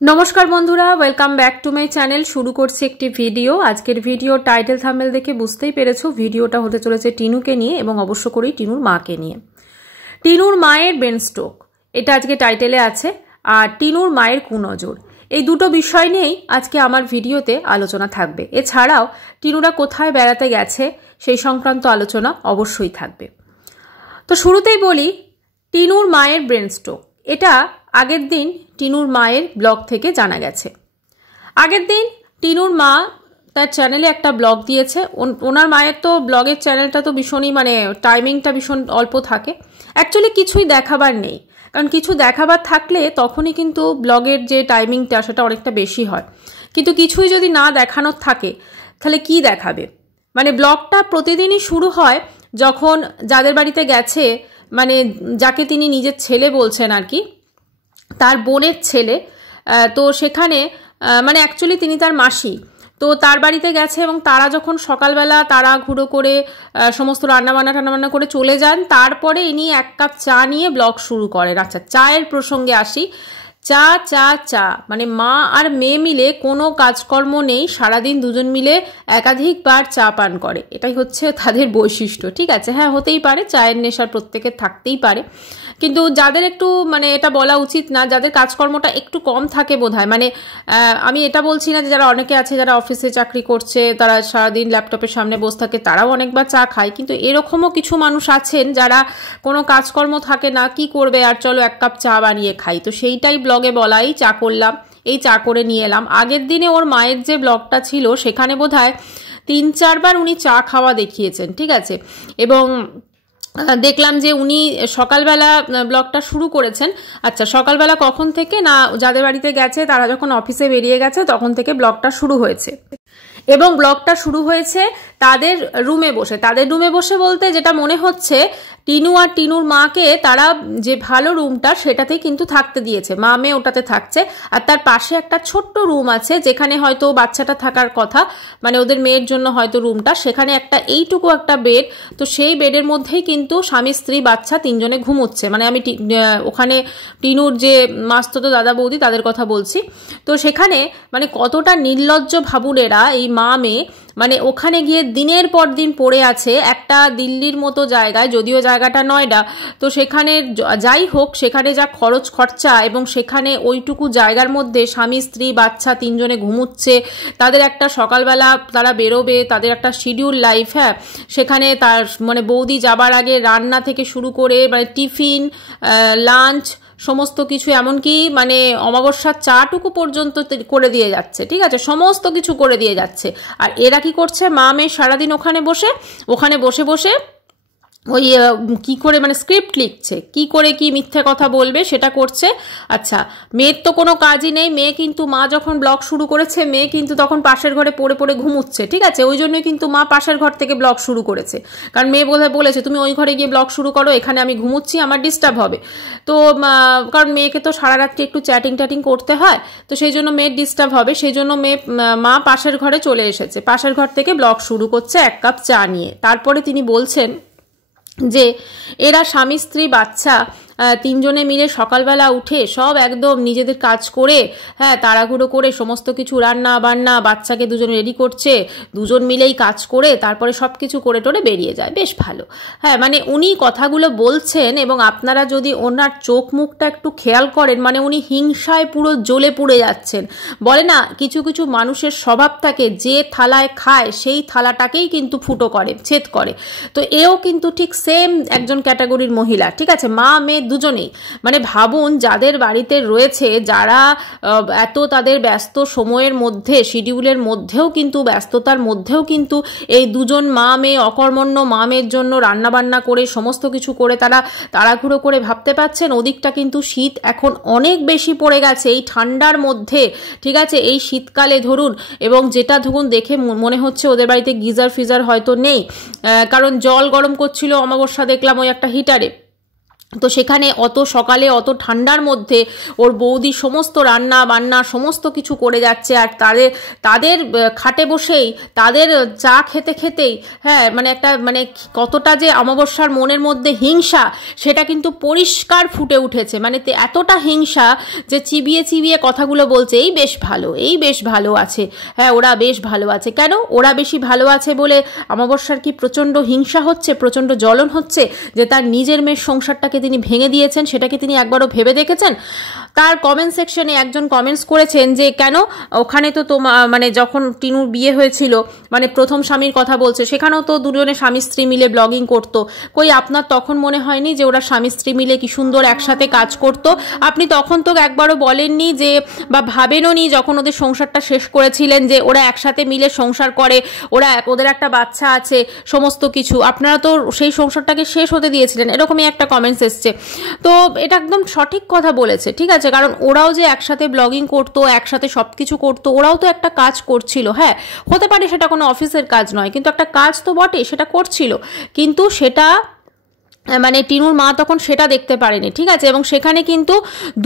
नमस्कार बंधुरा welcome back to my channel. शुरू करছি একটি ভিডিও। আজকের ভিডিও টাইটেল থাম্বনেল দেখে বুঝতেই পেরেছো ভিডিওটা হতে চলেছে টিনুকে নিয়ে এবং অবশ্য করেই টিনুর মাকে নিয়ে। টিনুর মায়ের ব্রেন স্ট্রোক এটা আজকে টাইটেলে আছে, আর টিনুর মায়ের কুনজর, এই দুটো বিষয় নিয়েই আজকে আমার ভিডিওতে আলোচনা থাকবে। এছাড়াও টিনুরা কোথায় বেড়াতে গেছে সেই সংক্রান্ত আলোচনা অবশ্যই থাকবে। তো শুরুতেই বলি, টিনুর মায়ের ব্রেন স্ট্রোক এটা আগের দিন টিনুর মায়ের ব্লগ থেকে জানা গেছে। আগের দিন টিনুর মা তার চ্যানেলে একটা ব্লগ দিয়েছে। ওনার মায়ের তো ব্লগের চ্যানেলটা তো ভীষণই টাইমিংটা ভীষণ অল্প থাকে। অ্যাকচুয়ালি কিছুই দেখাবার নেই, কারণ কিছু দেখাবার থাকলে তখনই কিন্তু ব্লগের যে টাইমিংটা সেটা অনেকটা বেশি হয়। কিন্তু কিছুই যদি না দেখানোর থাকে তাহলে কি দেখাবে? ব্লগটা প্রতিদিনই শুরু হয় যখন যাদের বাড়িতে গেছে, যাকে তিনি নিজের ছেলে বলছেন আর কি, তার বোনের ছেলে। তো সেখানে অ্যাকচুয়ালি তিনি তার মাসি, তো তার বাড়িতে গেছে এবং তারা যখন সকালবেলা তাড়াহুড়ো করে সমস্ত রান্নাবান্না করে চলে যান, তারপরে ইনি এক কাপ চা নিয়ে ব্লগ শুরু করেন। আচ্ছা, চায়ের প্রসঙ্গে আসি। চা চা চা মা আর মেয়ে মিলে কোনো কাজকর্ম নেই, সারাদিন দুজন মিলে একাধিকবার চা পান করে, এটাই হচ্ছে তাদের বৈশিষ্ট্য। ঠিক আছে, হ্যাঁ হতেই পারে, চায়ের নেশার প্রত্যেকের থাকতেই পারে, কিন্তু যাদের একটু এটা বলা উচিত না, যাদের কাজকর্মটা একটু কম থাকে বোধহয়। আমি এটা বলছি না যে যারা অনেকে আছে যারা অফিসে চাকরি করছে, তারা সারাদিন ল্যাপটপের সামনে বসে থাকে, তারাও অনেকবার চা খায়, কিন্তু এরকমও কিছু মানুষ আছেন যারা কোনো কাজকর্ম থাকে না, কি করবে আর চলো এক কাপ চা বানিয়ে খাই। তো সেইটাই ব্লগে বলাই, চা করলাম, এই চা করে নিয়ে এলাম। আগের দিনে ওর মায়ের যে ব্লগটা ছিল সেখানে বোধহয় 3-4 বার উনি চা খাওয়া দেখিয়েছেন। ঠিক আছে, এবং দেখলাম যে উনি সকালবেলা ব্লগটা শুরু করেছেন। আচ্ছা, সকালবেলা কখন থেকে না, যাদের বাড়িতে গেছে তারা যখন অফিসে বেরিয়ে গেছে তখন থেকে ব্লগটা শুরু হয়েছে, এবং ব্লগটা শুরু হয়েছে তাদের রুমে বসে। তাদের রুমে বসে বলতে যেটা মনে হচ্ছে, টিনু আর টিনুর মাকে তারা যে ভালো রুমটা সেটাতেই কিন্তু থাকতে দিয়েছে, মা মেয়ে ওটাতে থাকছে। আর তার পাশে একটা ছোট্ট রুম আছে যেখানে হয়তো বাচ্চাটা থাকার কথা, ওদের মেয়ের জন্য হয়তো রুমটা, সেখানে একটা এইটুকু একটা বেড। তো সেই বেডের মধ্যেই কিন্তু স্বামী স্ত্রী বাচ্চা তিনজনে ঘুমোচ্ছে। আমি ওখানে টিনুর যে মাস্ততো দাদা বৌদি তাদের কথা বলছি। তো সেখানে কতটা নির্লজ্জ ভাবুন এরা, এই মা মেয়ে। ওখানে গিয়ে দিনের পর দিন পড়ে আছে একটা দিল্লির মতো জায়গায়, যদিও জায়গাটা নয়ডা। তো সেখানে যাই হোক, সেখানে যা খরচ খরচা, এবং সেখানে ওইটুকু জায়গার মধ্যে স্বামী স্ত্রী বাচ্চা তিনজনে ঘুমুচ্ছে। তাদের একটা সকালবেলা তারা বেরোবে, তাদের একটা শিডিউল লাইফ। হ্যাঁ, সেখানে তার বৌদি যাবার আগে রান্না থেকে শুরু করে টিফিন, লাঞ্চ, সমস্ত কিছু, এমনকি অমাবস্যার চাটুকু পর্যন্ত করে দিয়ে যাচ্ছে। ঠিক আছে, সমস্ত কিছু করে দিয়ে যাচ্ছে। আর এরা কি করছে? মা মেয়ে সারাদিন ওখানে বসে বসে ওই কি করে স্ক্রিপ্ট লিখছে, কি করে কি মিথ্যে কথা বলবে সেটা করছে। আচ্ছা, মেয়ের তো কোনো কাজই নেই। মেয়ে কিন্তু, মা যখন ব্লগ শুরু করেছে, মেয়ে কিন্তু তখন পাশের ঘরে পড়ে পড়ে ঘুমুচ্ছে। ঠিক আছে, ওই জন্যই কিন্তু মা পাশের ঘর থেকে ব্লগ শুরু করেছে, কারণ মেয়ে বোধহয় বলেছে তুমি ওই ঘরে গিয়ে ব্লগ শুরু করো, এখানে আমি ঘুমুচ্ছি, আমার ডিস্টার্ব হবে। তো কারণ মেয়েকে তো সারা রাত্রি একটু চ্যাটিং করতে হয়, তো সেই জন্য মেয়ের ডিস্টার্ব হবে, সেই জন্য মা পাশের ঘরে চলে এসেছে, পাশের ঘর থেকে ব্লগ শুরু করছে এক কাপ চা নিয়ে। তারপরে তিনি বলছেন যে এরা স্বামী স্ত্রী বাচ্চা তিনজনে মিলে সকালবেলা উঠে সব একদম নিজেদের কাজ করে, হ্যাঁ তাড়াহুড়ো করে সমস্ত কিছু রান্না বান্না, বাচ্চাকে দুজন রেডি করছে, দুজন মিলেই কাজ করে তারপরে সব কিছু করে টোরে বেরিয়ে যায়। বেশ ভালো। হ্যাঁ, উনি কথাগুলো বলছেন, এবং আপনারা যদি ওনার চোখ মুখটা একটু খেয়াল করেন, উনি হিংসায় পুরো জ্বলে পুড়ে যাচ্ছেন। বলে না, কিছু কিছু মানুষের স্বভাব থাকে, যে থালায় খায় সেই থালাটাকেই কিন্তু ফুটো করে, ছেদ করে। তো এও কিন্তু ঠিক সেম একজন ক্যাটাগরির মহিলা। ঠিক আছে, মা মেয়ে দুজনেই। ভাবুন, যাদের বাড়িতে রয়েছে, যারা এত তাদের ব্যস্ত সময়ের মধ্যে, শিডিউলের মধ্যেও কিন্তু, ব্যস্ততার মধ্যেও কিন্তু এই দুজন মা মেয়ে, অকর্মণ্য মা মেয়ের জন্য রান্নাবান্না করে সমস্ত কিছু করে তারা তাড়াহুড়ো করে, ভাবতে পাচ্ছেন ওদিকটা কিন্তু শীত এখন অনেক বেশি পড়ে গেছে এই ঠান্ডার মধ্যে। ঠিক আছে, এই শীতকালে ধরুন, এবং যেটা ধরুন দেখে মনে হচ্ছে ওদের বাড়িতে গিজার ফিজার হয়তো নেই, কারণ জল গরম করছিল অমাবস্যা দেখলাম ওই একটা হিটারে। তো সেখানে অত সকালে অত ঠান্ডার মধ্যে ওর বৌদি সমস্ত রান্না বান্না সমস্ত কিছু করে যাচ্ছে, আর তাদের খাটে বসেই তাদের চা খেতে খেতেই হ্যাঁ মানে একটা মানে কতটা যে অমাবস্যার মনের মধ্যে হিংসা সেটা কিন্তু পরিষ্কার ফুটে উঠেছে। মানে এতটা হিংসা যে চিবিয়ে চিবিয়ে কথাগুলো বলছে, এই বেশ ভালো আছে, হ্যাঁ ওরা বেশ ভালো আছে। কেন ওরা বেশি ভালো আছে বলে অমাবস্যার কি প্রচণ্ড হিংসা হচ্ছে, প্রচণ্ড জ্বলন হচ্ছে যে তার নিজের মেয়ের সংসারটাকে তিনি ভেঙে দিয়েছেন? সেটাকে তিনি একবারও ভেবে দেখেছেন? তার কমেন্ট সেকশনে একজন কমেন্টস করেছেন যে কেন ওখানে তো মানে যখন টিনুর বিয়ে হয়েছিল মানে প্রথম স্বামীর কথা বলছে, সেখানেও তো দুজনে স্বামী স্ত্রী মিলে ব্লগিং করতো, কই আপনার তখন মনে হয়নি যে ওরা স্বামী স্ত্রী মিলে কি সুন্দর একসাথে কাজ করতো? আপনি তখন তো একবারও বলেননি যে বা ভাবেনও নি যখন ওদের সংসারটা শেষ করেছিলেন যে ওরা একসাথে মিলে সংসার করে, ওদের একটা বাচ্চা আছে, সমস্ত কিছু আপনারা তো সেই সংসারটাকে শেষ হতে দিয়েছিলেন। এরকমই একটা কমেন্টস এসছে। তো এটা একদম সঠিক কথা বলেছে, ঠিক আছে, কারণ ওরাও যে একসাথে ব্লগিং করতো, একসাথে সব কিছু করতো, ওরাও তো একটা কাজ করছিল। হ্যাঁ হতে পারে সেটা কোনো অফিসের কাজ নয়, কিন্তু একটা কাজ তো বটে, সেটা করছিল, কিন্তু সেটা মানে টিনুর মা তখন সেটা দেখতে পারেনি, ঠিক আছে। এবং সেখানে কিন্তু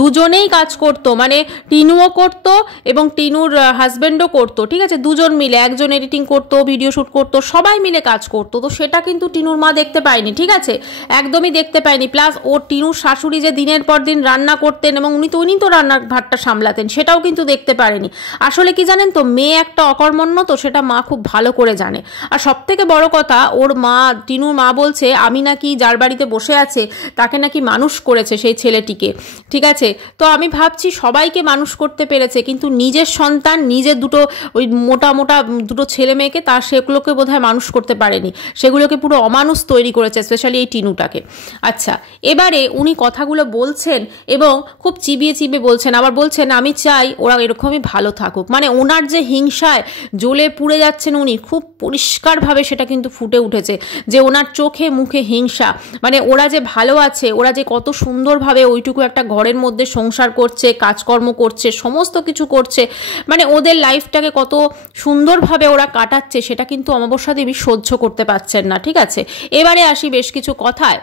দুজনেই কাজ করতো, মানে টিনুও করতো এবং টিনুর হাজব্যান্ডও করতো, ঠিক আছে, দুজন মিলে, একজন এডিটিং করতো, ভিডিও শ্যুট করতো, সবাই মিলে কাজ করতো। তো সেটা কিন্তু টিনুর মা দেখতে পায়নি, ঠিক আছে, একদমই দেখতে পায়নি। প্লাস ও টিনুর শাশুড়ি যে দিনের পর দিন রান্না করতেন এবং উনি তো রান্নার ভাতটা সামলাতেন, সেটাও কিন্তু দেখতে পারেনি। আসলে কি জানেন তো, মেয়ে একটা অকর্মণ্য, তো সেটা মা খুব ভালো করে জানে। আর সব থেকে বড় কথা, ওর মা, টিনুর মা বলছে আমি নাকি যার বাড়িতে বসে আছে তাকে নাকি মানুষ করেছে সেই ছেলেটিকে, ঠিক আছে। তো আমি ভাবছি সবাইকে মানুষ করতে পেরেছে, কিন্তু নিজের সন্তান, নিজের দুটো ওই মোটা দুটো ছেলে মেয়েকে সেগুলোকে বোধহয় মানুষ করতে পারেনি, সেগুলোকে পুরো অমানুষ তৈরি করেছে, স্পেশালি এই টিনুটাকে। আচ্ছা, এবারে উনি কথাগুলো বলছেন এবং খুব চিবিয়ে বলছেন, আবার বলছেন আমি চাই ওরা এরকমই ভালো থাকুক। মানে ওনার যে হিংসায় জ্বলে পুড়ে যাচ্ছেন উনি, খুব পরিষ্কারভাবে সেটা কিন্তু ফুটে উঠেছে যে ওনার চোখে মুখে হিংসা। মানে ওরা যে ভালো আছে, ওরা যে কত সুন্দরভাবে ওইটুকু একটা ঘরের মধ্যে সংসার করছে, কাজকর্ম করছে, সমস্ত কিছু করছে, মানে ওদের লাইফটাকে কত সুন্দরভাবে ওরা কাটাচ্ছে, সেটা কিন্তু অমাবস্যা দেবী সহ্য করতে পারছেন না, ঠিক আছে। এবারে আসি বেশ কিছু কথায়।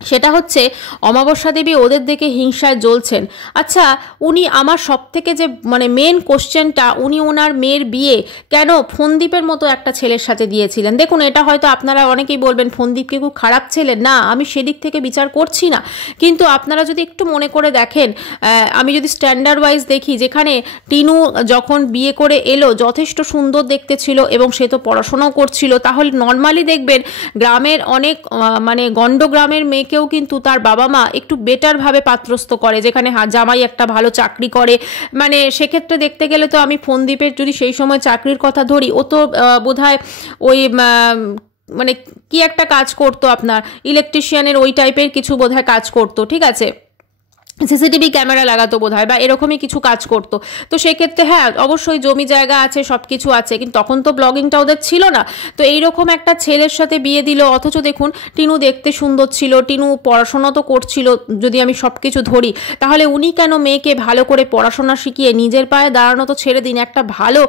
সেটা হচ্ছে অমাবস্যা দেবী ওদের দেখে হিংসায় জ্বলছেন। আচ্ছা, উনি আমার সব থেকে যে মানে মেন কোশ্চেনটা, উনি ওনার মেয়ের বিয়ে কেন ফোনদীপের মতো একটা ছেলের সাথে দিয়েছিলেন? দেখুন, এটা হয়তো আপনারা অনেকেই বলবেন ফোনদীপকে খুব খারাপ ছেলে, না আমি সেদিক থেকে বিচার করছি না, কিন্তু আপনারা যদি একটু মনে করে দেখেন, আমি যদি স্ট্যান্ডার্ড ওয়াইজ দেখি, যেখানে টিনু যখন বিয়ে করে এলো যথেষ্ট সুন্দর দেখতে ছিল এবং সে তো পড়াশোনাও করছিল, তাহলে নর্মালি দেখবেন গ্রামের অনেক মানে গণ্ড গ্রামের মেয়েকেও কিন্তু তার বাবা মা একটু বেটার ভাবে পাত্রস্থ করে, যেখানে জামাই একটা ভালো চাকরি করে। মানে সেক্ষেত্রে দেখতে গেলে তো আমি ফোনদীপের যদি সেই সময় চাকরির কথা ধরি, ও তো বোধহয় ওই মানে কি একটা কাজ করতো, আপনার ইলেকট্রিশিয়ানের ওই টাইপের কিছু বোধহয় কাজ করতো, ঠিক আছে, সিসিটিভি ক্যামেরা লাগাতো বোধহয়, বা এরকমই কিছু কাজ করতো। তো সেক্ষেত্রে হ্যাঁ অবশ্যই জমি জায়গা আছে, সব কিছু আছে, কিন্তু তখন তো ব্লগিংটা ওদের ছিল না। তো এইরকম একটা ছেলের সাথে বিয়ে দিল, অথচ দেখুন টিনু দেখতে সুন্দর ছিল, টিনু পড়াশোনা তো করছিল, যদি আমি সব কিছু ধরি, তাহলে উনি কেন মেয়েকে ভালো করে পড়াশোনা শিখিয়ে নিজের পায়ে দাঁড়ানো তো ছেড়ে দিন, একটা ভালো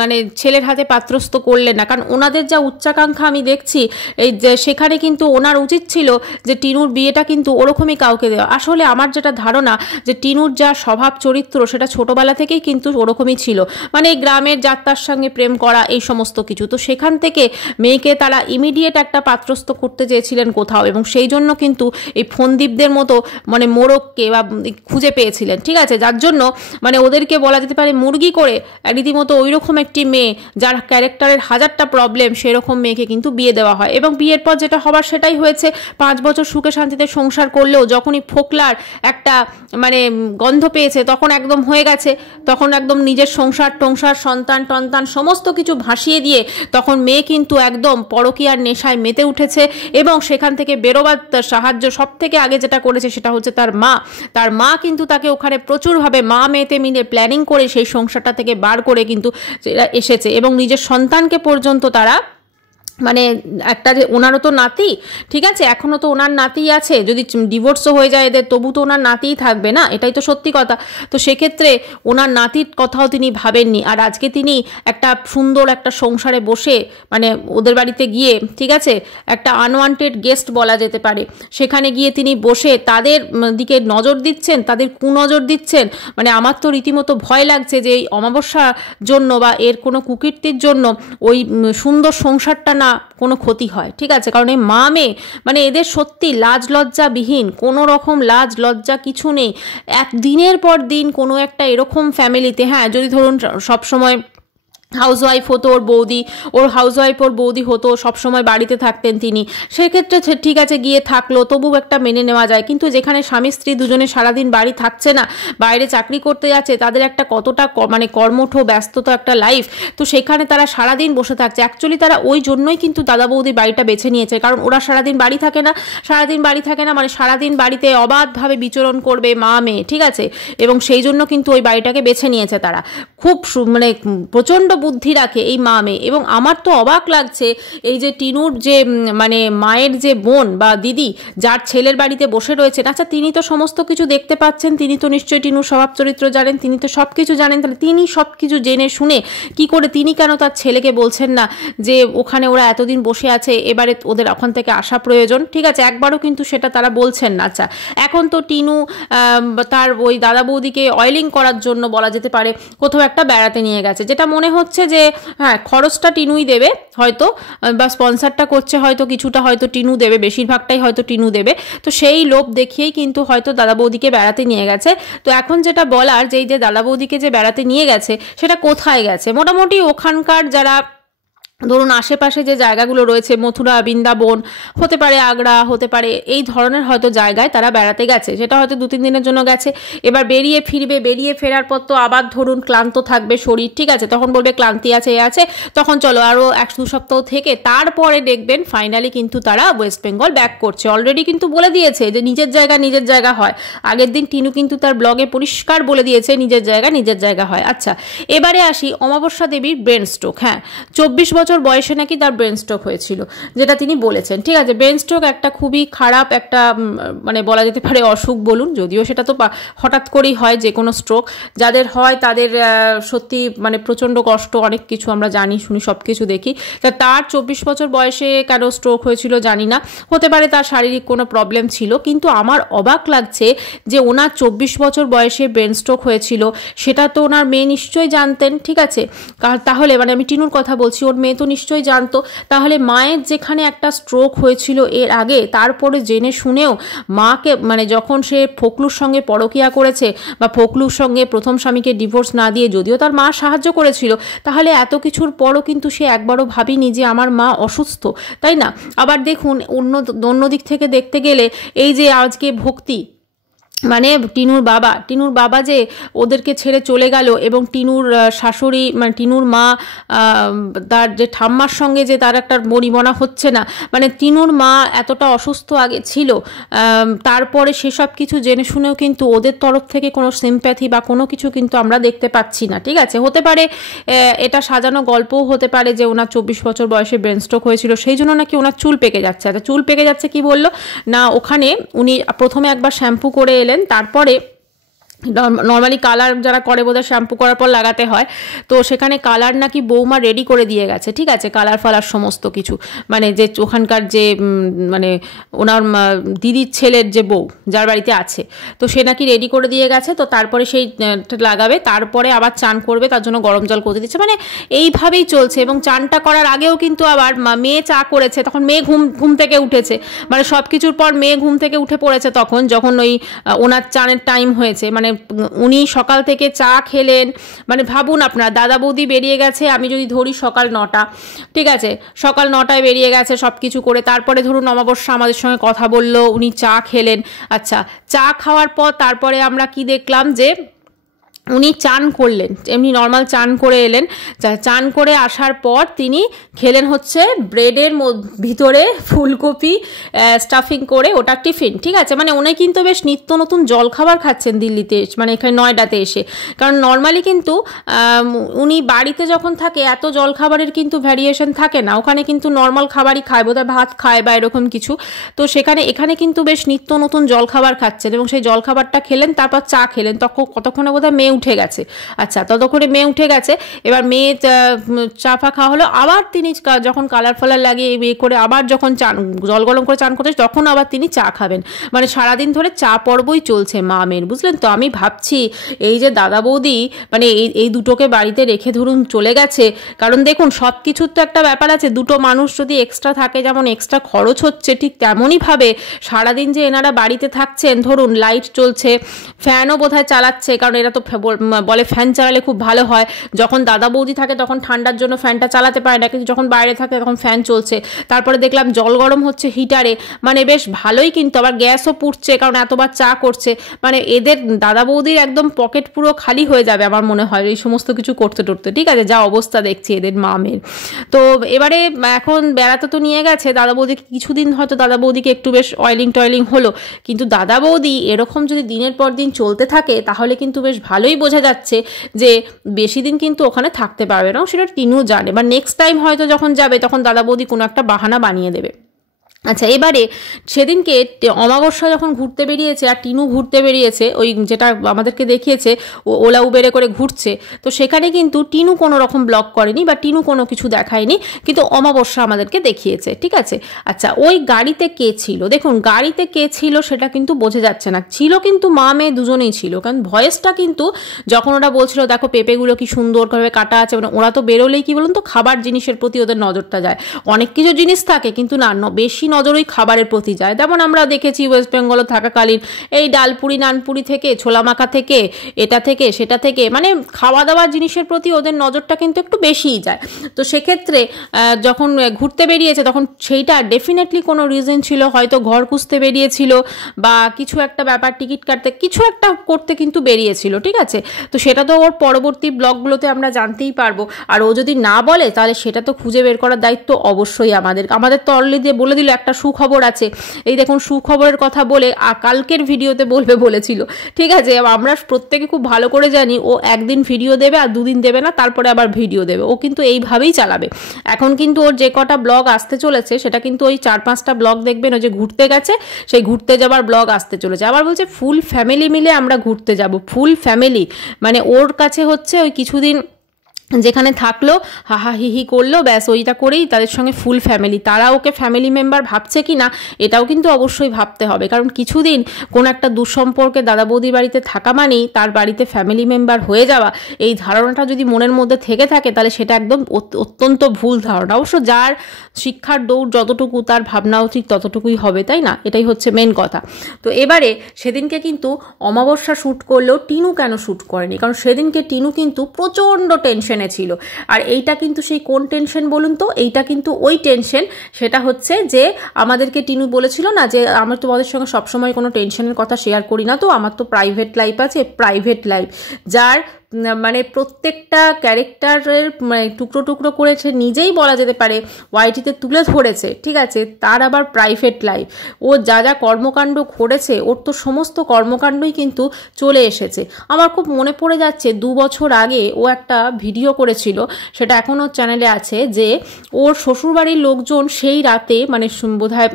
মানে ছেলের হাতে পাত্রস্থ করলেন না? কারণ ওনাদের যা উচ্চাকাঙ্ক্ষা আমি দেখছি, এই সেখানে কিন্তু ওনার উচিত ছিল যে টিনুর বিয়েটা কিন্তু ওরকমই কাউকে দেওয়া। আসলে আমার যেটা ধারণা যে টিনুর যা স্বভাব চরিত্র সেটা ছোটবেলা থেকেই কিন্তু ওরকমই ছিল, মানে গ্রামের যাত্রার সঙ্গে প্রেম করা, এই সমস্ত কিছু। তো সেখান থেকে মেয়েকে তারা ইমিডিয়েট একটা পাত্রস্থ করতে চেয়েছিলেন কোথাও, এবং সেই জন্য কিন্তু এই ফোনদীপদের মতো মানে মোড়ককে বা খুঁজে পেয়েছিলেন, ঠিক আছে, যার জন্য মানে ওদেরকে বলা যেতে পারে মুরগি করে রীতিমতো ওই রকম একটি মেয়ে যার ক্যারেক্টারের হাজারটা প্রবলেম, সেরকম মেয়েকে কিন্তু বিয়ে দেওয়া হয়। এবং বিয়ের পর যেটা হবার সেটাই হয়েছে, 5 বছর সুখে শান্তিতে সংসার করলেও যখনই ফোকলার একটা মানে গন্ধ পেয়েছে তখন একদম হয়ে গেছে, তখন একদম নিজের সংসার সন্তান সমস্ত কিছু ভাসিয়ে দিয়ে তখন মেয়ে কিন্তু একদম পরকীয়ার নেশায় মেতে উঠেছে। এবং সেখান থেকে বেরোবার সাহায্য সব থেকে আগে যেটা করেছে সেটা হচ্ছে তার মা কিন্তু তাকে ওখানে প্রচুরভাবে মা মেয়েতে মিলে প্ল্যানিং করে সেই সংসারটা থেকে বার করে কিন্তু এসেছে, এবং নিজের সন্তানকে পর্যন্ত তারা মানে একটা যে ওনারও তো নাতি, ঠিক আছে, এখনও তো ওনার নাতি আছে, যদি ডিভোর্সও হয়ে যায় এদের তবু তো ওনার নাতিই থাকবে না, এটাই তো সত্যি কথা। তো সেক্ষেত্রে ওনার নাতির কথাও তিনি ভাবেননি। আর আজকে তিনি একটা সুন্দর একটা সংসারে বসে মানে ওদের বাড়িতে গিয়ে, ঠিক আছে, একটা আনওয়ান্টেড গেস্ট বলা যেতে পারে, সেখানে গিয়ে তিনি বসে তাদের দিকে নজর দিচ্ছেন, তাদের কুনজর দিচ্ছেন। মানে আমার তো রীতিমতো ভয় লাগছে যে এই অমাবস্যার জন্য বা এর কোনো কুকীর্তির জন্য ওই সুন্দর সংসারটা না কোনো ক্ষতি হয়, ঠিক আছে। কারণ এই মা মেয়ে মানে এদের সত্যি লাজ লজ্জাবিহীন, কোনো রকম লাজ লজ্জা কিছু নেই। দিনের পর দিন কোনো একটা এরকম ফ্যামিলিতে, হ্যাঁ যদি ধরুন সবসময় হাউসওয়াইফ হতো ওর বৌদি, ওর বৌদি হতো, সবসময় বাড়িতে থাকতেন তিনি, সেক্ষেত্রে ঠিক আছে গিয়ে থাকলো, তবু একটা মেনে নেওয়া যায়। কিন্তু যেখানে স্বামী স্ত্রী দুজনে সারাদিন বাড়ি থাকছে না, বাইরে চাকরি করতে যাচ্ছে, তাদের একটা কতটা মানে কর্মঠ ব্যস্ততা একটা লাইফ, তো সেখানে তারা সারাদিন বসে থাকছে। অ্যাকচুয়ালি তারা ওই জন্যই কিন্তু দাদা বৌদি বাড়িটা বেছে নিয়েছে, কারণ ওরা সারাদিন বাড়ি থাকে না মানে সারাদিন বাড়িতে অবাধভাবে বিচরণ করবে মা মেয়ে, ঠিক আছে, এবং সেই জন্য কিন্তু ওই বাড়িটাকে বেছে নিয়েছে তারা। খুব মানে প্রচণ্ড বুদ্ধি রাখে এই মা মেয়ে। এবং আমার তো অবাক লাগছে এই যে টিনুর যে মানে মায়ের যে বোন বা দিদি যার ছেলের বাড়িতে বসে রয়েছেন, আচ্ছা তিনি তো সমস্ত কিছু দেখতে পাচ্ছেন, তিনি তো নিশ্চয়ই টিনুর স্বভাব চরিত্র জানেন, তিনি তো সব কিছু জানেন, তাহলে তিনি সব কিছু জেনে শুনে কি করে তিনি কেন তার ছেলেকে বলছেন না যে ওখানে ওরা এতদিন বসে আছে, এবারে ওদের ওখান থেকে আসা প্রয়োজন, ঠিক আছে, একবারও কিন্তু সেটা তারা বলছেন না। আচ্ছা এখন তো টিনু তার ওই দাদা বৌদিকে অয়েলিং করার জন্য বলা যেতে পারে কোথাও একটা বেড়াতে নিয়ে গেছে, যেটা মনে হচ্ছে যে হ্যাঁ খরচটা টিনুই দেবে হয়তো, বা স্পন্সারটা করছে হয়তো কিছুটা হয়তো টিনু দেবে, বেশিরভাগটাই হয়তো টিনু দেবে। তো সেই লোভ দেখিয়েই কিন্তু হয়তো দাদা বৌদিকে বেড়াতে নিয়ে গেছে। তো এখন যেটা বলার যে এই যে দাদা বৌদিকে যে বেড়াতে নিয়ে গেছে সেটা কোথায় গেছে, মোটামুটি ওখানকার যারা ধরুন আশেপাশে যে জায়গাগুলো রয়েছে, মথুরা, বৃন্দাবন, হতে পারে আগ্রা, হতে পারে এই ধরনের হয়তো জায়গায় তারা বেড়াতে গেছে, সেটা হয়তো 2-3 দিনের জন্য গেছে। এবার বেরিয়ে ফিরবে, বেরিয়ে ফেরার পর তো আবার ধরুন ক্লান্ত থাকবে শরীর, ঠিক আছে, তখন বলবে ক্লান্তি আছে এ আছে, তখন চলো আরও 1-2 সপ্তাহ থেকে তারপরে দেখবেন ফাইনালি কিন্তু তারা ওয়েস্ট বেঙ্গল ব্যাক করছে। অলরেডি কিন্তু বলে দিয়েছে যে নিজের জায়গা হয়। আগের দিন টিনু কিন্তু তার ব্লগে পরিষ্কার বলে দিয়েছে নিজের জায়গা হয়। আচ্ছা এবারে আসি অমাবস্যা দেবীর ব্রেন স্ট্রোক। হ্যাঁ 24 বছর বয়সে নাকি তার ব্রেন স্ট্রোক হয়েছিল, যেটা তিনি বলেছেন, ঠিক আছে। ব্রেন স্ট্রোক একটা খুবই খারাপ একটা মানে বলা যেতে পারে অসুখ বলুন, যদিও সেটা তো হঠাৎ করেই হয় যে কোনো স্ট্রোক, যাদের হয় তাদের সত্যি মানে প্রচণ্ড কষ্ট, অনেক কিছু আমরা জানি শুনি সব কিছু দেখি। তার 24 বছর বয়সে কেন স্ট্রোক হয়েছিল জানি না, হতে পারে তার শারীরিক কোনো প্রবলেম ছিল, কিন্তু আমার অবাক লাগছে যে ওনার 24 বছর বয়সে ব্রেন স্ট্রোক হয়েছিল, সেটা তো ওনার মেয়ে নিশ্চয়ই জানতেন, ঠিক আছে। তাহলে মানে আমি টিনুর কথা বলছি, ওর মেয়ে তো নিশ্চয়ই জানতো। তাহলে মায়ের যেখানে একটা স্ট্রোক হয়েছিল এর আগে, তারপরে জেনে শুনেও মাকে মানে যখন সে ফকলুর সঙ্গে পরকীয়া করেছে বা ফকলুর সঙ্গে প্রথম স্বামীকে ডিভোর্স না দিয়ে, যদিও তার মা সাহায্য করেছিল, তাহলে এত কিছুর পরও কিন্তু সে একবারও ভাবিনি যে আমার মা অসুস্থ, তাই না। আবার দেখুন অন্য দিক থেকে দেখতে গেলে এই যে আজকে ভক্তি মানে টিনুর বাবা যে ওদেরকে ছেড়ে চলে গেল, এবং টিনুর শাশুড়ি মানে টিনুর মা তার যে ঠাম্মার সঙ্গে যে তার একটা বনিবনা হচ্ছে না, মানে টিনুর মা এতটা অসুস্থ আগে ছিল, তারপরে সেসব কিছু জেনে শুনেও কিন্তু ওদের তরফ থেকে কোনো সিম্প্যাথি বা কোনো কিছু কিন্তু আমরা দেখতে পাচ্ছি না, ঠিক আছে। হতে পারে এটা সাজানো গল্পও হতে পারে যে ওনার 24 বছর বয়সে ব্রেন স্ট্রোক হয়েছিল, সেই জন্য নাকি ওনার চুল পেকে যাচ্ছে। চুল পেকে যাচ্ছে কি বললো না, ওখানে উনি প্রথমে একবার শ্যাম্পু করে এলেন, তারপরে নর্মালি কালার যারা করে বোধহয় শ্যাম্পু করার পর লাগাতে হয়, তো সেখানে কালার নাকি বৌমা রেডি করে দিয়ে গেছে, ঠিক আছে, কালার ফালার সমস্ত কিছু, মানে যে ওখানকার যে মানে ওনার দিদির ছেলের যে বউ যার বাড়িতে আছে, তো সে নাকি রেডি করে দিয়ে গেছে। তো তারপরে সেই লাগাবে, তারপরে আবার চান করবে, তার জন্য গরম জল করতে দিচ্ছে, মানে এইভাবেই চলছে। এবং চানটা করার আগেও কিন্তু আবার মেয়ে চা করেছে, তখন মেয়ে ঘুম থেকে উঠেছে, মানে সব কিছুর পর মেয়ে ঘুম থেকে উঠে পড়েছে তখন, যখন ওই ওনার চানের টাইম হয়েছে, মানে উনি সকাল থেকে চা খেলেন। মানে ভাবুন আপনার দাদা বৌদি বেরিয়ে গেছে, আমি যদি ধরি সকাল 9টা, ঠিক আছে, সকাল 9টায় বেরিয়ে গেছে সব কিছু করে, তারপরে ধরুন অমাবস্যা আমাদের সঙ্গে কথা বললো, উনি চা খেলেন। আচ্ছা চা খাওয়ার পর তারপরে আমরা কি দেখলাম যে উনি চান করলেন, এমনি নর্মাল চান করে এলেন। চান করে আসার পর তিনি খেলেন হচ্ছে ব্রেডের ভিতরে ফুলকপি স্টাফিং করে, ওটা টিফিন, ঠিক আছে। মানে উনি কিন্তু বেশ নিত্য নতুন জলখাবার খাচ্ছেন দিল্লিতে, মানে এখানে নয়ডাতে এসে। কারণ নর্মালি কিন্তু উনি বাড়িতে যখন থাকে এত জলখাবারের কিন্তু ভ্যারিয়েশন থাকে না, ওখানে কিন্তু নর্মাল খাবারই খায়, বোধহয় ভাত খায় বা এরকম কিছু। তো এখানে কিন্তু বেশ নিত্য নতুন জলখাবার খাচ্ছেন, এবং সেই জলখাবারটা খেলেন, তারপর চা খেলেন। ততক্ষণে বোধহয় মেয়ে উঠে গেছে। আচ্ছা, ততক্ষণে মেয়ে উঠে গেছে। এবার মেয়ে চা ফা খাওয়া হলো, আবার তিনি যখন কালার ফালার লাগিয়ে বিয়ে করে আবার যখন জল গরম করে চান করতে, তখন আবার তিনি চা খাবেন। মানে সারাদিন ধরে চা পর্বই চলছে মা মেয়ের, বুঝলেন তো। আমি ভাবছি এই যে দাদা বৌদি মানে এই দুটোকে বাড়িতে রেখে ধরুন চলে গেছে, কারণ দেখুন সব কিছুর তো একটা ব্যাপার আছে। দুটো মানুষ যদি এক্সট্রা থাকে, যেমন এক্সট্রা খরচ হচ্ছে, ঠিক তেমনইভাবে সারাদিন যে এনারা বাড়িতে থাকছেন, ধরুন লাইট চলছে, ফ্যানও বোধহয় চালাচ্ছে, কারণ এরা তো বলে ফ্যান চালালে খুব ভালো হয়। যখন দাদা বৌদি থাকে তখন ঠান্ডার জন্য ফ্যানটা চালাতে পারে না, কিন্তু যখন বাইরে থাকে তখন ফ্যান চলছে। তারপরে দেখলাম জল গরম হচ্ছে হিটারে, মানে বেশ ভালোই। কিন্তু আবার গ্যাসও পুড়ছে, কারণ এতবার চা করছে। মানে এদের দাদা বৌদির একদম পকেট পুরো খালি হয়ে যাবে আমার মনে হয় এই সমস্ত কিছু করতে টরতে, ঠিক আছে, যা অবস্থা দেখছি এদের মামের। তো এবারে এখন বেড়াতে তো নিয়ে গেছে দাদা বৌদিকে, কিছুদিন হয়তো দাদা বৌদিকে একটু বেশ অয়েলিং হলো, কিন্তু দাদা বৌদি এরকম যদি দিনের পর দিন চলতে থাকে তাহলে কিন্তু বেশ ভালোই বোঝা যাচ্ছে যে বেশি দিন কিন্তু ওখানে থাকতে পারবে না, সেটা টিনু জানে। বা নেক্সট টাইম হয়তো যখন যাবে তখন দাদা বৌদি কোনো একটা বাহানা বানিয়ে দেবে। আচ্ছা, এবারে সেদিনকে অমাবস্যা যখন ঘুরতে বেরিয়েছে আর টিনু ঘুরতে বেরিয়েছে, ওই যেটা আমাদেরকে দেখিয়েছে ওলা উবেরে করে ঘুরছে, তো সেখানে কিন্তু টিনু কোনো রকম ব্লগ করেনি বা টিনু কোনো কিছু দেখায়নি, কিন্তু অমাবস্যা আমাদেরকে দেখিয়েছে, ঠিক আছে। আচ্ছা, ওই গাড়িতে কে ছিল? দেখুন গাড়িতে কে ছিল সেটা কিন্তু বোঝা যাচ্ছে না, ছিল কিন্তু মা মেয়ে দুজনেই ছিল। কারণ ভয়েসটা কিন্তু যখন ওরা বলছিল দেখো পেঁপেগুলো কি সুন্দরভাবে কাটা আছে, মানে ওরা তো বেরোলেই কি বলুন তো খাবার জিনিসের প্রতি ওদের নজরটা যায়। অনেক কিছু জিনিস থাকে কিন্তু না, বেশি নজর ওই খাবারের প্রতি যায়। যেমন আমরা দেখেছি ওয়েস্ট বেঙ্গলে থাকাকালীন এই ডালপুরি নানপুরি থেকে, ছোলা মাখা থেকে, এটা থেকে সেটা থেকে, মানে খাওয়া দাওয়ার জিনিসের প্রতি ওদের নজরটা কিন্তু একটু বেশিই যায়। তো সেক্ষেত্রে যখন ঘুরতে বেরিয়েছে তখন সেইটা ডেফিনেটলি কোনো রিজন ছিল, হয়তো ঘর খুঁজতে বেরিয়েছিল বা কিছু একটা ব্যাপার, টিকিট কাটতে কিছু একটা করতে কিন্তু বেরিয়েছিল, ঠিক আছে। তো সেটা তো ওর পরবর্তী ব্লগগুলোতে আমরা জানতেই পারবো। আর ও যদি না বলে তাহলে সেটা তো খুঁজে বের করার দায়িত্ব অবশ্যই আমাদের তো অলরেডি বলে দিল একটা সুখবর আছে। এই দেখুন সুখবরের কথা বলে কালকের ভিডিওতে বলেছিল, ঠিক আছে। আমরা প্রত্যেকে খুব ভালো করে জানি ও একদিন ভিডিও দেবে আর দুদিন দেবে না, তারপরে আবার ভিডিও দেবে। ও কিন্তু এইভাবেই চালাবে। এখন কিন্তু ওর যে কটা ব্লগ আসতে চলেছে সেটা কিন্তু ওই 4-5টা ব্লগ দেখবেন ও যে ঘুরতে গেছে সেই ঘুরতে যাবার ব্লগ আসতে চলেছে। আবার বলছে ফুল ফ্যামিলি মিলে আমরা ঘুরতে যাব, ফুল ফ্যামিলি, মানে ওর কাছে হচ্ছে ওই কিছুদিন যেখানে থাকলো হাহা হিহি করলো, ব্যাস ওইটা করেই তাদের সঙ্গে ফুল ফ্যামিলি। তারা ওকে ফ্যামিলি মেম্বার ভাবছে কি না এটাও কিন্তু অবশ্যই ভাবতে হবে, কারণ কিছুদিন কোনো একটা দুঃসম্পর্কে দাদা বৌদির বাড়িতে থাকা মানেই তার বাড়িতে ফ্যামিলি মেম্বার হয়ে যাওয়া, এই ধারণাটা যদি মনের মধ্যে থেকে থাকে তাহলে সেটা একদম অত্যন্ত ভুল ধারণা। অবশ্য যার শিক্ষার দৌড় যতটুকু তার ভাবনাও ঠিক ততটুকুই হবে, তাই না? এটাই হচ্ছে মেন কথা। তো এবারে সেদিনকে কিন্তু অমাবস্যা শ্যুট করলেও টিনু কেন শ্যুট করেনি? কারণ সেদিনকে টিনু কিন্তু প্রচণ্ড টেনশনে ছিল। আর এইটা কিন্তু সেই কোন টেনশন বলুন তো? এইটা কিন্তু ওই টেনশন, সেটা হচ্ছে যে আমাদেরকে টিনু বলেছিল না যে আমার তোমাদের সঙ্গে সবসময় কোনো টেনশনের কথা শেয়ার করি না, তো আমার তো প্রাইভেট লাইফ আছে, প্রাইভেট লাইফ, যার মানে প্রত্যেকটা ক্যারেক্টারের টুকরো টুকরো করেছে নিজেই বলা যেতে পারে ওয়াইটিতে তুলে ধরেছে, ঠিক আছে। তার আবার প্রাইভেট লাইফ, ও যা যা কর্মকাণ্ড করেছে ওর তো সমস্ত কর্মকাণ্ডই কিন্তু চলে এসেছে। আমার খুব মনে পড়ে যাচ্ছে 2 বছর আগে ও একটা ভিডিও করেছিল, সেটা এখনও চ্যানেলে আছে, যে ওর শ্বশুরবাড়ির লোকজন সেই রাতে মানে বোধহয়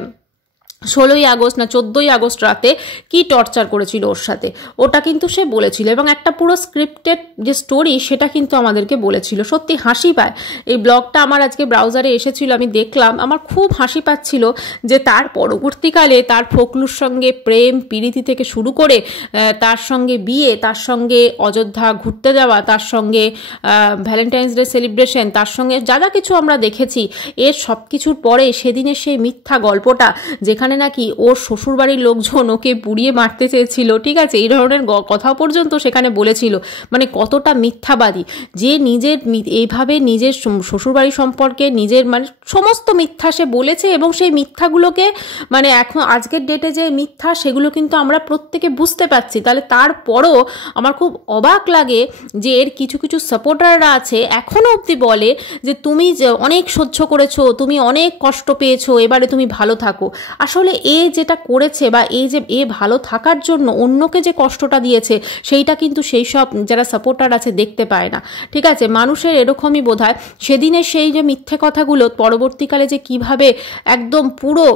16ই আগস্ট না 14ই আগস্ট রাতে কি টর্চার করেছিল ওর সাথে, ওটা কিন্তু সে বলেছিল। এবং একটা পুরো স্ক্রিপ্টেড যে স্টোরি সেটা কিন্তু আমাদেরকে বলেছিল। সত্যি হাসি পায়। এই ব্লগটা আমার আজকে ব্রাউজারে এসেছিল, আমি দেখলাম, আমার খুব হাসি পাচ্ছিল যে তার পরবর্তীকালে তার ফকলুর সঙ্গে প্রেম প্রীতি থেকে শুরু করে তার সঙ্গে বিয়ে, তার সঙ্গে অযোধ্যা ঘুরতে যাওয়া, তার সঙ্গে ভ্যালেন্টাইন্স ডে সেলিব্রেশন, তার সঙ্গে যা যা কিছু আমরা দেখেছি, এর সব কিছুর পরে সেদিনের সেই মিথ্যা গল্পটা যেখানে যেখানে নাকি ওর শ্বশুরবাড়ির লোকজন ওকে পুড়িয়ে মারতে চেয়েছিল, ঠিক আছে, এই ধরনের কথা পর্যন্ত সেখানে বলেছিল। মানে কতটা মিথ্যাবাদী, যে নিজের এইভাবে নিজের শ্বশুরবাড়ি সম্পর্কে নিজের মানে সমস্ত মিথ্যা সে বলেছে, এবং সেই মিথ্যাগুলোকে মানে এখন আজকের ডেটে যে মিথ্যা সেগুলো কিন্তু আমরা প্রত্যেকে বুঝতে পারছি। তাহলে তারপরও আমার খুব অবাক লাগে যে এর কিছু কিছু সাপোর্টাররা আছে এখনও অবধি বলে যে তুমি অনেক সহ্য করেছো, তুমি অনেক কষ্ট পেয়েছো, এবারে তুমি ভালো থাকো। আসলে এ যেটা করেছে বা এই যে এ ভালো থাকার জন্য অন্যকে যে কষ্টটা দিয়েছে সেইটা কিন্তু সেই সব যারা সাপোর্টার আছে দেখতে পায় না, ঠিক আছে। মানুষের এরকমই বোধহয় সেদিনের সেই যে মিথ্যে কথাগুলো পরবর্তীকালে যে কিভাবে একদম পুরো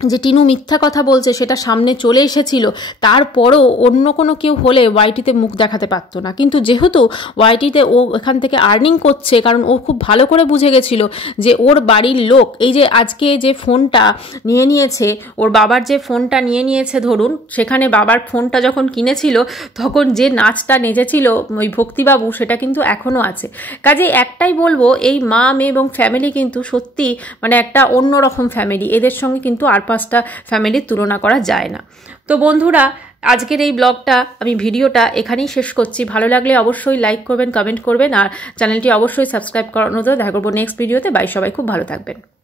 যে টিনু মিথ্যা কথা বলছে সেটা সামনে চলে এসেছিল, তারপরও অন্য কোনো কেউ হলে ওয়াইটিতে মুখ দেখাতে পারতো না। কিন্তু যেহেতু ওয়াইটিতে ও এখান থেকে আর্নিং করছে, কারণ ও খুব ভালো করে বুঝে গেছিল যে ওর বাড়ির লোক এই যে আজকে যে ফোনটা নিয়ে নিয়েছে, ওর বাবার যে ফোনটা নিয়ে নিয়েছে ধরুন, সেখানে বাবার ফোনটা যখন কিনেছিল তখন যে নাচটা নেচেছিল ওই ভক্তিবাবু সেটা কিন্তু এখনও আছে। কাজে একটাই বলবো, এই মা মেয়ে এবং ফ্যামিলি কিন্তু সত্যি মানে একটা অন্যরকম ফ্যামিলি, এদের সঙ্গে কিন্তু আর 5টা ফ্যামিলির তুলনা করা যায় না। তো বন্ধুরা, আজকের এই ব্লগটা আমি ভিডিওটা এখানেই শেষ করছি। ভালো লাগলে অবশ্যই লাইক করবেন, কমেন্ট করবেন, আর চ্যানেলটি অবশ্যই সাবস্ক্রাইব করানো। দেখা করবো নেক্সট ভিডিওতে। বাই, সবাই খুব ভালো থাকবেন।